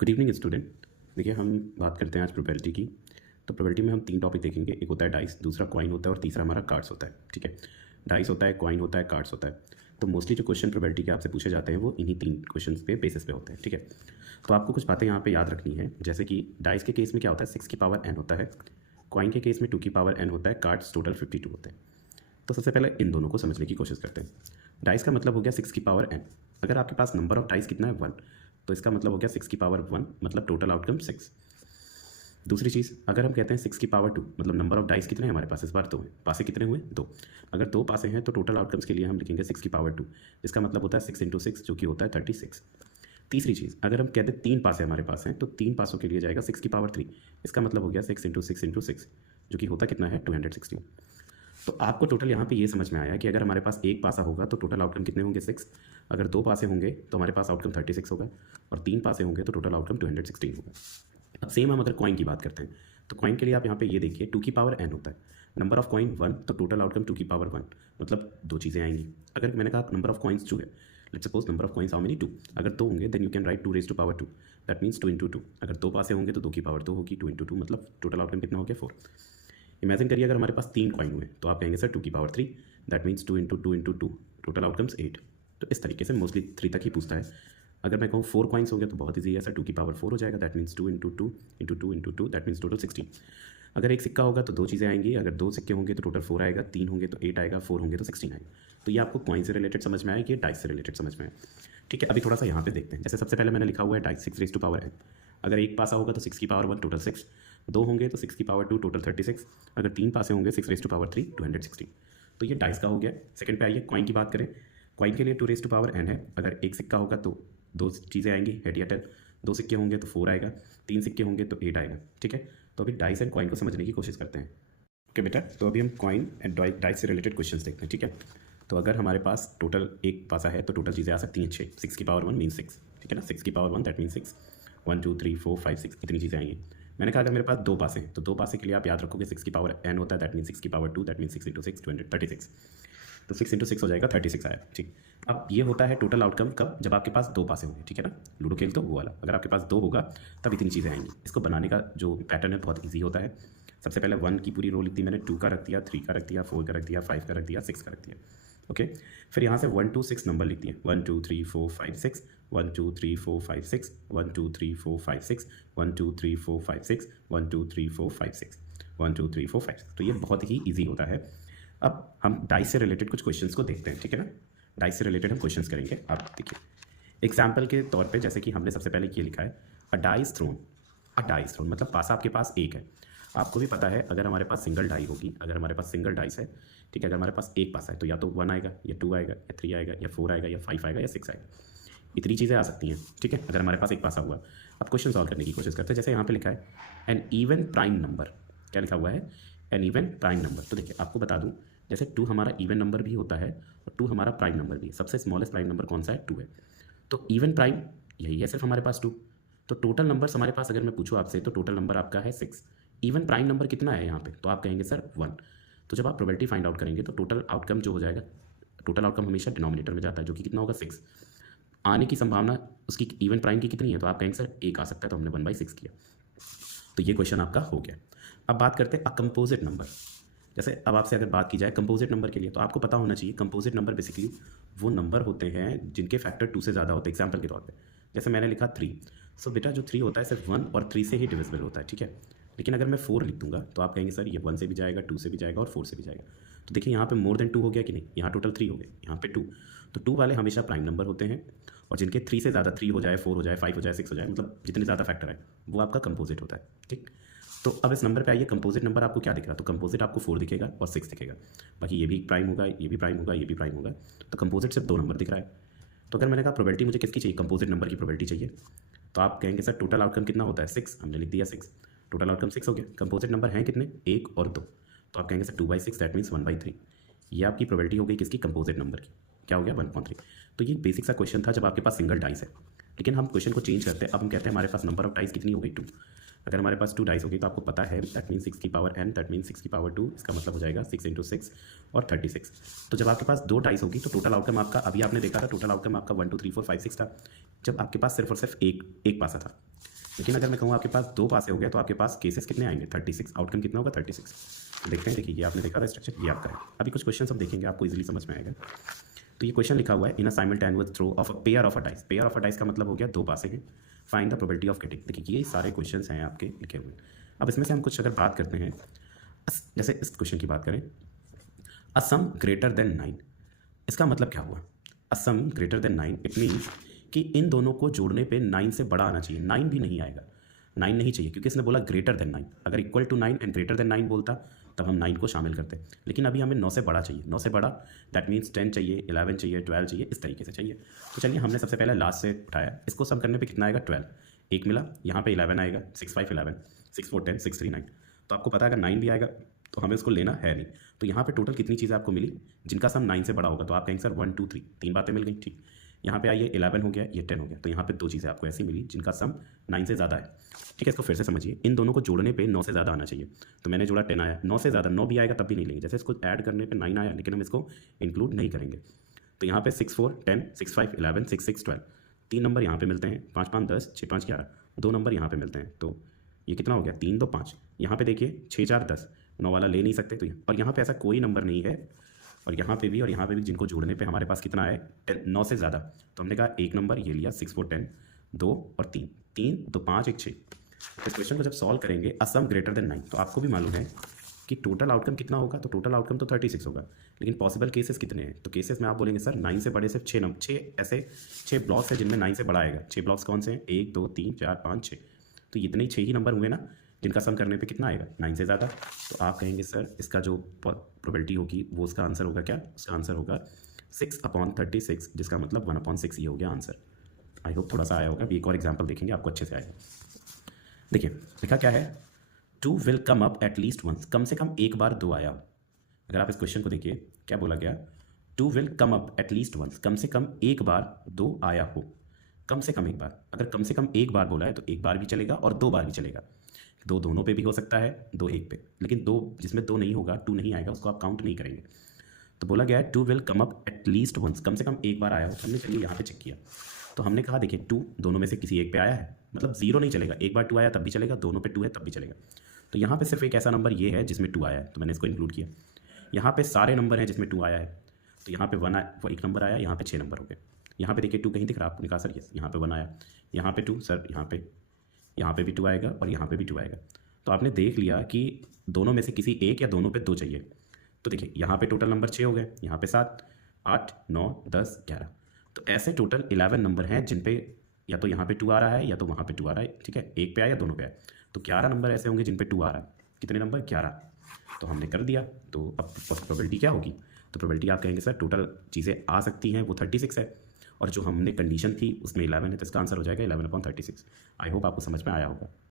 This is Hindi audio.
Good evening student. देखिए, हम बात करते हैं आज प्रोबेबिलिटी की। तो प्रोबेबिलिटी में हम 3 टॉपिक देखेंगे। एक होता है डाइस, दूसरा कॉइन होता है और तीसरा हमारा कार्ड्स होता है। ठीक है, डाइस होता है, कॉइन होता है, कार्ड्स होता है। तो मोस्टली जो क्वेश्चन प्रोबेबिलिटी के आपसे पूछे जाते हैं वो इन्हीं 3 क्वेश्चन पे बेसिस पे होते हैं। ठीक है, तो आपको कुछ बातें यहाँ पे याद रखनी है, जैसे कि डाइस के केस में क्या होता है, 6 की पावर n होता है। कॉइन के केस में 2 की पावर n होता है। कार्ड्स टोटल 52 होते हैं। तो सबसे पहले इन दोनों को समझने की कोशिश करते हैं। डाइस का मतलब हो गया 6 की पावर n। अगर आपके पास नंबर ऑफ डाइस कितना है 1, तो इसका मतलब हो गया 6 की पावर 1, मतलब टोटल आउटकम 6। दूसरी चीज़, अगर हम कहते हैं 6 की पावर 2, मतलब नंबर ऑफ डाइस कितने हैं हमारे पास, इस बार 2 हैं। पासे कितने हुए, 2। अगर 2 पासे हैं तो टोटल आउटकम्स के लिए हम लिखेंगे 6 की पावर 2, जिसका मतलब होता है 6 इंटू 6, जो कि होता है 36। तीसरी चीज़, अगर हम कहते हैं 3 पासे हमारे पास हैं तो 3 पासों के लिए जाएगा 6 की पावर 3। इसका मतलब हो गया 6 इंटू 6 इंटू 6, जो कि होता कितना है 216। तो आपको टोटल यहाँ पे ये समझ में आया कि अगर हमारे पास एक पासा होगा तो टोटल आउटकम कितने होंगे 6। अगर 2 पासे होंगे तो हमारे पास आउटकम 36 होगा, और 3 पासे होंगे तो टोटल आउटकम 216 होगा। अब सेम हम अगर कॉइन की बात करते हैं तो कॉइन के लिए आप यहाँ पे ये देखिए 2 की पावर n होता है। नंबर ऑफ कॉइन 1, तो टोटल आउटकम 2 की पावर 1, मतलब 2 चीज़ें आएंगी। अगर मैंने कहा नंबर ऑफ कॉइन्स 2 है, let's suppose number of coins how many 2। अगर 2 होंगे then you can write 2 raise to power 2, that means 2 into 2। अगर 2 पासे होंगे तो 2 की पावर 2 होगी, 2 इंटू 2 मतलब टोटल आउटकम कितना हो गया 4। इमेजिन करिए अगर हमारे पास 3 कॉइन हुए तो आप कहेंगे सर 2 की power 3, that means 2 into 2 into 2, total outcomes 8। तो इस तरीके से मोस्टली 3 तक ही पूछता है। अगर मैं कहूँ 4 कॉइन्स हो गया तो बहुत ईजी है सर, 2 की पावर 4 हो जाएगा, that means 2 into 2 into 2 into 2, that means total 16। अगर एक सिक्का होगा तो 2 चीज़ें आएंगी। अगर 2 सिक्के होंगे तो टोटल 4 आएगा, 3 होंगे तो 8 आएगा, 4 होंगे तो 16 आएगा। तो ये आपको कॉइन से रिलेटेड समझ में आया, ये डाइस से रिलेटेड समझ में आया। ठीक है, अभी थोड़ा सा यहाँ पे देखते हैं। जैसे सबसे पहले मैंने लिखा हुआ है dice 6 raise to power n। अगर एक पासा होगा तो 6 की पावर 1, टोटल 6। 2 होंगे तो 6 की पावर 2, टोटल 36। अगर 3 पासे होंगे 6 रेज टू पावर 3, 216। तो ये डाइस का हो गया। सेकंड पे आइए कॉइन की बात करें। कॉइन के लिए 2 रेज टू पावर n है। अगर एक सिक्का होगा तो 2 चीज़ें आएंगी, हेड या टेल। 2 सिक्के होंगे तो 4 आएगा, 3 सिक्के होंगे तो 8 आएगा। ठीक है, तो अभी डाइस एंड कॉइन को समझने की कोशिश करते हैं। ओके बेटा, तो अभी हम कॉइन एंड डाइस से रिलेटेड क्वेश्चंस देखते हैं। ठीक है, तो अगर हमारे पास टोटल एक पासा है तो टोटल चीज़ें आ सकती हैं 6। 6 की पावर 1 मीन 6। ठीक है ना, 6 की पावर 1 दैट मीन 6। 1 2 3 4 5 6 इतनी चीज़ें आएंगी। मैंने कहा अगर मेरे पास 2 पासे हैं तो 2 पासे के लिए आप याद रखोगे 6 की पावर n होता है, दैट मीन 6 की पावर 2, दैट मीन 6 इंटू 6 236। तो 6 इंटू 6 हो जाएगा 36 आया। ठीक, अब ये होता है टोटल आउटकम कब, जब आपके पास 2 पासे होंगे। ठीक है ना, लूडो खेल तो वो वाला। अगर आपके पास 2 होगा तब इतनी चीज़ें आएंगी। इसको बनाने का जो पैटर्न है बहुत ईजी होता है। सबसे पहले 1 की पूरी रो लिख दी मैंने, 2 का रख दिया, 3 का रख दिया, 4 का रख दिया, 5 का रख दिया, 6 का रख दिया। ओके, फिर यहाँ से 1 2 6 नंबर लिख दिए, 1 2 3 4 5 6, 1 2 3 4 5 6, 1 2 3 4 5 6, 1 2 3 4 5 6, 1 2 3 4 5 6, 1 2 3 4 5 6। तो ये बहुत ही ईजी होता है। अब हम डाइस से रिलेटेड कुछ क्वेश्चंस को देखते हैं। ठीक है ना, डाइस से रिलेटेड हम क्वेश्चंस करेंगे। आप देखिए एग्जाम्पल के तौर पे, जैसे कि हमने सबसे पहले ये लिखा है a dice thrown. A dice thrown मतलब पासा आपके पास एक है। आपको भी पता है अगर हमारे पास सिंगल डाई होगी, अगर हमारे पास सिंगल डाइस है, ठीक है, अगर हमारे पास एक पासा है तो या तो 1 आएगा, या 2 आएगा, या 3 आएगा, या 4 आएगा, या 5 आएगा, या 6 आएगा। इतनी चीज़ें आ सकती हैं। ठीक है, अगर हमारे पास एक पासा हुआ। अब क्वेश्चन सॉल्व करने की कोशिश करते हैं। जैसे यहाँ पे लिखा है एन इवन प्राइम नंबर। क्या लिखा हुआ है, एन इवन प्राइम नंबर। तो देखिए आपको बता दूँ, जैसे 2 हमारा इवन नंबर भी होता है और 2 हमारा प्राइम नंबर भी है। सबसे स्मॉलेस्ट प्राइम नंबर कौन सा है, 2 है। तो इवन प्राइम यही है सिर्फ हमारे पास 2। तो टोटल नंबर्स हमारे पास अगर मैं पूछूँ आपसे तो टोटल नंबर आपका है 6। इवन प्राइम नंबर कितना है यहाँ पे, तो आप कहेंगे सर 1। तो जब आप प्रोबेबिलिटी फाइंड आउट करेंगे तो टोटल आउटकम जो हो जाएगा, टोटल आउटकम हमेशा डिनोमिनेटर में जाता है, जो कि कितना होगा 6। आने की संभावना उसकी इवन प्राइम की कितनी है, तो आप कहेंगे सर 1 आ सकता है, तो हमने 1/6 किया। तो ये क्वेश्चन आपका हो गया। अब बात करते हैं अ कंपोजिट नंबर। जैसे अब आपसे अगर बात की जाए कंपोजिट नंबर के लिए, तो आपको पता होना चाहिए कंपोजिट नंबर बेसिकली वो नंबर होते हैं जिनके फैक्टर 2 से ज़्यादा होते हैं। एग्जाम्पल के तौर पे जैसे मैंने लिखा 3। सो बेटा जो 3 होता है सिर्फ 1 और 3 से ही डिविजिबल होता है। ठीक है, लेकिन अगर मैं 4 लिख दूंगा तो आप कहेंगे सर ये 1 से भी जाएगा, 2 से भी जाएगा और 4 से भी जाएगा। तो देखिए यहाँ पे मोर देन 2 हो गया कि नहीं, यहाँ टोटल 3 हो गए, यहाँ पे 2। तो 2 वाले हमेशा प्राइम नंबर होते हैं, और जिनके 3 से ज़्यादा, 3 हो जाए, 4 हो जाए, 5 हो जाए, 6 हो जाए, मतलब जितने ज़्यादा फैक्टर है वो आपका कंपोजिट होता है। ठीक, तो अब इस नंबर पे आइए, कंपोजिट नंबर आपको क्या दिख रहा है, तो कंपोजिट आपको 4 दिखेगा और 6 दिखेगा। बाकी ये भी प्राइम होगा, ये भी प्राइम होगा, ये भी प्राइम होगा। तो कंपोजिट सिर्फ 2 नंबर दिख रहा है। तो अगर मैंने कहा प्रोबेबिलिटी मुझे किसकी चाहिए, कंपोजिट नंबर की प्रोबेबिलिटी चाहिए, तो आप कहेंगे सर टोटल आउटकम कितना होता है 6। हमने लिख दिया 6, टोटल आउटकम 6 हो गया। कंपोजिट नंबर हैं कितने, 1 और 2। तो आप कहेंगे सर 2/6 दैट मीन्स 1/3। ये आपकी प्रोबेबिलिटी हो गई किसकी, कंपोजिट नंबर की। क्या हो गया 1.3। तो ये बेसिक सा क्वेश्चन था जब आपके पास सिंगल डाइस है। लेकिन हम क्वेश्चन को चेंज करते हैं। अब हम कहते हैं हमारे पास नंबर ऑफ डाइस कितनी हो गई, 2। अगर हमारे पास 2 डाइस होगी तो आपको पता है दैट मीन 6 की पावर n, दैट मीन 6 की पावर 2। इसका मतलब हो जाएगा 6 इंटू 6 और 36। तो जब आपके पास 2 डाइस होगी तो टोटल आउटकम आपका, अभी आपने देखा था टोटल आउटकम आपका 1 2 3 4 5 6 था। जब आपके पास सिर्फ और सिर्फ एक पासा था। लेकिन अगर मैं कहूँ आपके पास 2 पासे हो गए तो आपके पास केसेस कितने आएंगे? 36। आउटकम कितना होगा? 36। देखते हैं, देखिए ये आपने देखा था स्ट्रक्चर, ये आपका है। अभी कुछ क्वेश्चन हम देखेंगे, आपको इजीली समझ में आएगा। तो ये क्वेश्चन लिखा हुआ है, in a simultaneous throw of a pair of a dice. Pair of a dice का मतलब हो गया 2 पासे हैं। Find the probability of getting. देखिए ये सारे क्वेश्चन हैं आपके लिखे हुए। अब इसमें से हम कुछ अगर बात करते हैं, जैसे इस क्वेश्चन की बात करें, अ सम ग्रेटर देन 9, इसका मतलब क्या हुआ? A sum greater than 9, it means कि इन दोनों को जोड़ने पे 9 से बड़ा आना चाहिए। 9 भी नहीं आएगा, 9 नहीं चाहिए, क्योंकि इसने बोला ग्रेटर देन 9। अगर equal to 9 and greater than 9 बोलता तब हम 9 को शामिल करते। लेकिन अभी हमें 9 से बड़ा चाहिए। 9 से बड़ा दैट मीन्स 10 चाहिए, 11 चाहिए, 12 चाहिए, इस तरीके से चाहिए। तो चलिए हमने सबसे पहले लास्ट से उठाया, इसको सम करने पे कितना आएगा? 12। एक मिला, यहाँ पे 11 आएगा, 6 5 11, 6 4 10, 6 3 9। तो आपको पता है अगर 9 भी आएगा तो हमें उसको लेना है नहीं। तो यहाँ पे टोटल कितनी चीज़ें आपको मिली जिनका सम 9 से बड़ा होगा? तो आप कहेंगे सर 1 2 3, 3 बातें मिल गई, ठीक। यहाँ पे आइए 11 हो गया, ये 10 हो गया, तो यहाँ पे 2 चीज़ें आपको ऐसी मिली जिनका सम 9 से ज़्यादा है, ठीक है। इसको फिर से समझिए, इन दोनों को जोड़ने पे 9 से ज़्यादा आना चाहिए। तो मैंने जोड़ा 10 आया, 9 से ज़्यादा 9 भी आएगा तब भी नहीं लेंगे। जैसे इसको ऐड करने पे 9 आया, लेकिन हम इसको इंक्लूड नहीं करेंगे। तो यहाँ पे 6 4 10, 6 5 11, 6 6 12, 3 नंबर यहाँ पे मिलते हैं, 5 5 10, 6 5 11, 2 नंबर यहाँ पे मिलते हैं। तो ये कितना हो गया? 3 2 5। यहाँ पे देखिए 6 4 10, 9 वाला ले नहीं सकते, तो और यहाँ पे ऐसा कोई नंबर नहीं है, और यहाँ पे भी और यहाँ पे भी, जिनको जोड़ने पे हमारे पास कितना है? 9 से ज़्यादा। तो हमने कहा एक नंबर ये लिया, 6 4 10, 2 और 3, 3 2 5 1 6। इस क्वेश्चन को जब सॉल्व करेंगे, अ सम ग्रेटर देन 9, तो आपको भी मालूम है कि टोटल आउटकम कितना होगा? तो टोटल आउटकम तो 36 होगा, लेकिन पॉसिबल केसेस कितने हैं? तो केसेस में आप बोलेंगे सर 9 से बड़े सिर्फ 6 ऐसे 6 ब्लॉक्स हैं जिनमें 9 से बड़ा आएगा। 6 ब्लॉक्स कौन से हैं? 1 2 3 4 5 6। तो इतने ही 6 ही नंबर हुए ना जिनका सम करने पे कितना आएगा? 9 से ज़्यादा। तो आप कहेंगे सर इसका जो प्रोबेबिलिटी होगी वो उसका आंसर होगा क्या? उसका आंसर होगा 6/36, जिसका मतलब 1/6 ये हो गया आंसर। आई होप थोड़ा सा आया होगा। अभी एक और एग्जाम्पल देखेंगे, आपको अच्छे से आएगा। देखिए लिखा क्या है, 2 will come up at least once. कम से कम एक बार 2 आया। अगर आप इस क्वेश्चन को देखिए, क्या बोला गया? 2 will come up at least once, कम से कम एक बार 2 आया हो। कम से कम एक बार, अगर कम से कम एक बार बोला है तो एक बार भी चलेगा और 2 बार भी चलेगा। 2 दोनों पे भी हो सकता है, 2 एक पे, लेकिन 2 जिसमें 2 नहीं होगा, 2 नहीं आएगा, उसको आप काउंट नहीं करेंगे। तो बोला गया है 2 will come up at least once, कम से कम एक बार आया हो। हमने चलिए यहाँ पे चेक किया, तो हमने कहा देखिए 2 दोनों में से किसी एक पे आया है, मतलब 0 नहीं चलेगा। एक बार 2 आया तब भी चलेगा, दोनों पे 2 है तब भी चलेगा। तो यहाँ पे सिर्फ एक ऐसा नंबर ये है जिसमें 2 आया है, तो मैंने इसको इंक्लूड किया। यहाँ पे सारे नंबर हैं जिसमें 2 आया है, तो यहाँ पे 1 आया, वो एक नंबर आया, यहाँ पे 6 नंबर हो गए। यहाँ पे देखिए 2 कहीं दिख रहा है? आपने कहा सर यस, यहाँ पे 1 आया, यहाँ पे 2 सर, यहाँ पे भी 2 आएगा और यहाँ पे भी 2 आएगा। तो आपने देख लिया कि दोनों में से किसी एक या दोनों पे 2 चाहिए। तो देखिए यहाँ पे टोटल नंबर 6 हो गए, यहाँ पे 7 8 9 10 11। तो ऐसे टोटल 11 नंबर हैं जिन पे या तो यहाँ पे 2 आ रहा है या तो वहाँ पे 2 आ रहा है, ठीक है। एक पे आया या दोनों पे आया, तो 11 नंबर ऐसे होंगे जिन पे 2 आ रहा है। कितने नंबर? 11। तो हमने कर दिया। तो अब प्रोबेबिलिटी क्या होगी? तो प्रोबेबिलिटी आप कहेंगे सर टोटल चीज़ें आ सकती हैं वो 36 है, और जो हमने कंडीशन थी उसमें 11 है, तो इसका आंसर हो जाएगा 11/36। आई होप आपको समझ में आया होगा।